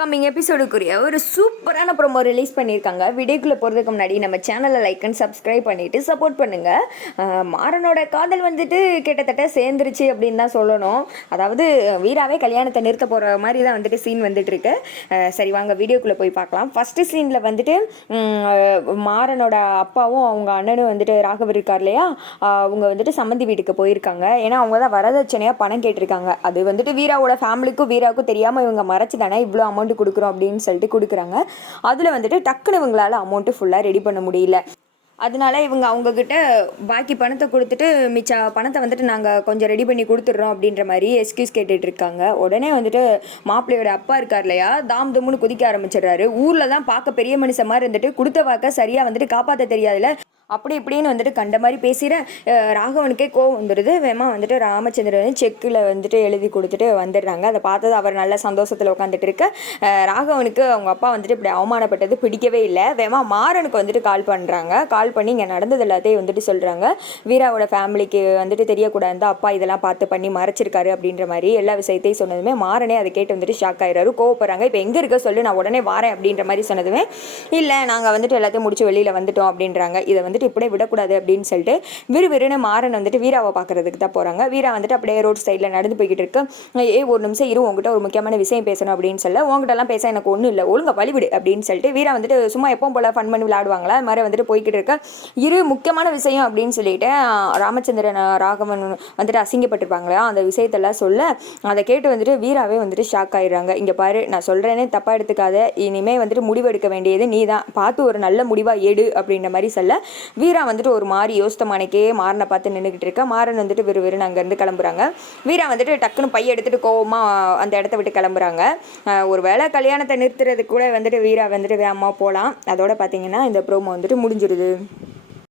Coming எபிசோடுக்குரிய ஒரு சூப்பரான promo release பண்ணியிருக்காங்க. வீடியோக்குள்ளே போகிறதுக்கு முன்னாடி நம்ம சேனலை லைக் அண்ட் சப்ஸ்கிரைப் பண்ணிவிட்டு சப்போர்ட் பண்ணுங்கள் மாறனோட காதல் வந்துட்டு கிட்டத்தட்ட சேர்ந்துருச்சு அப்படின்னு தான் சொல்லணும். அதாவது வீராவே கல்யாணத்தை நிறுத்த போகிற மாதிரி தான் வந்துட்டு சீன் வந்துட்டு இருக்கு சரி வாங்க வீடியோக்குள்ளே போய் பார்க்கலாம். ஃபஸ்ட்டு சீனில் வந்துட்டு மாறனோட அப்பாவும் அவங்க அண்ணனும் வந்துட்டு ராகவர் இருக்கார் இல்லையா? அவங்க வந்துட்டு சம்மந்தி வீட்டுக்கு போயிருக்காங்க. ஏன்னா அவங்க தான் வரதட்சணையாக பணம் கேட்டிருக்காங்க. அது வந்துட்டு வீராவோட ஃபேமிலிக்கும் வீராவுக்கும் தெரியாமல் இவங்க மறைச்சு தானே இவ்வளோ அமௌண்ட் கொடுக்குறோம் அப்படின்னு சொல்லிட்டு கொடுக்குறாங்க. அதில் வந்துட்டு டக்குன்னு இவங்களால அமௌண்ட்டு ஃபுல்லாக ரெடி பண்ண முடியல. அதனால இவங்க அவங்கக்கிட்ட பாக்கி பணத்தை கொடுத்துட்டு மிச்ச பணத்தை வந்துட்டு நாங்கள் கொஞ்சம் ரெடி பண்ணி கொடுத்துட்றோம் அப்படின்ற மாதிரி எக்ஸ்கியூஸ் கேட்டுட்டு இருக்காங்க. உடனே வந்துட்டு மாப்பிள்ளையோட அப்பா இருக்கார் இல்லையா தாம் தும்னு குதிக்க ஆரம்பிச்சிடுறாரு. ஊரில் தான் பார்க்க பெரிய மனுஷன் மாதிரி இருந்துட்டு கொடுத்த வாக்க சரியாக வந்துட்டு காப்பாற்ற தெரியாதுல அப்படி இப்படின்னு வந்துட்டு கண்ட மாதிரி பேசிற ராகவனுக்கே கோவம் வந்துடுது வேமா வந்துட்டு ராமச்சந்திரன் வந்து செக்கில் வந்துட்டு எழுதி கொடுத்துட்டு வந்துடுறாங்க. அதை பார்த்தது அவர் நல்ல சந்தோஷத்தில் உட்காந்துட்டு இருக்க. ராகவனுக்கு அவங்க அப்பா வந்துட்டு இப்படி அவமானப்பட்டது பிடிக்கவே இல்லை. வேமா மாறனுக்கு வந்துட்டு கால் பண்ணுறாங்க கால் பண்ணி இங்கே நடந்தது எல்லாத்தையும் வந்துட்டு சொல்கிறாங்க வீராவோட ஃபேமிலிக்கு வந்துட்டு தெரியக்கூடாது அப்பா இதெல்லாம் பார்த்து பண்ணி மறைச்சிருக்காரு அப்படின்ற மாதிரி எல்லா விஷயத்தையும் சொன்னதுமே மாறனே அதை கேட்டு வந்துட்டு ஷாக் ஆகிறாரு கோவப்படுறாங்க. இப்போ எங்கே இருக்க சொல்லு? நான் உடனே வாரேன் அப்படின்ற மாதிரி சொன்னதுமே இல்லை நாங்கள் வந்துட்டு எல்லாத்தையும் முடிச்சு வெளியில் வந்துட்டோம் அப்படின்றாங்க. இதை வந்துட்டு இப்படியே விடக்கூடாது அப்படின்னு சொல்லிட்டு விறுவிறுன்னு மாறன் வந்துட்டு வீராவை பார்க்கறதுக்கு தான் போகிறாங்க வீரா வந்துட்டு அப்படியே ரோட் சைடில் நடந்து போய்கிட்டு இருக்கு. ஏ ஒரு நிமிஷம் இரு உங்ககிட்ட ஒரு முக்கியமான விஷயம் பேசணும் அப்படின்னு சொல்ல உங்ககிட்டலாம் பேச எனக்கு ஒன்றும் இல்லை ஒழுங்கா வழிவிடு அப்படின்னு சொல்லிட்டு வீரா வந்துட்டு சும்மா எப்பவும் போல ஃபன் பண்ணி விளையாடுவாங்களா? அது மாதிரி வந்துட்டு போய்கிட்டு இருக்க. இரு முக்கியமான விஷயம் அப்படின்னு சொல்லிட்டு ராமச்சந்திரன் ராகவன் வந்துட்டு அசிங்கப்பட்டிருப்பாங்களா? அந்த விஷயத்தெல்லாம் சொல்ல அதை கேட்டு வந்துட்டு வீராவே வந்துட்டு ஷாக் ஆயிடுறாங்க. இங்கே பாரு நான் சொல்கிறேனே தப்பாக எடுத்துக்காத. இனிமேல் வந்துட்டு முடிவு எடுக்க வேண்டியது நீ தான் பார்த்து ஒரு நல்ல முடிவாக எடு அப்படின்ற மாதிரி சொல்ல வீரா வந்துட்டு ஒரு மாதிரி யோசித்தமானக்கே மாறனை பார்த்து நின்றுக்கிட்டு இருக்க. மாறன் வந்துட்டு விறு விறுன்னு அங்கேருந்து கிளம்புறாங்க. வீரா வந்துட்டு டக்குன்னு பைய எடுத்துட்டு கோவமாக அந்த இடத்த விட்டு கிளம்புறாங்க. ஒரு வேளை கல்யாணத்தை நிறுத்துறதுக்கு கூட வந்துட்டு வீரா வந்துட்டு வேகமாக போகலாம் அதோட பார்த்தீங்கன்னா இந்த ப்ரோமோ வந்துட்டு முடிஞ்சிருது.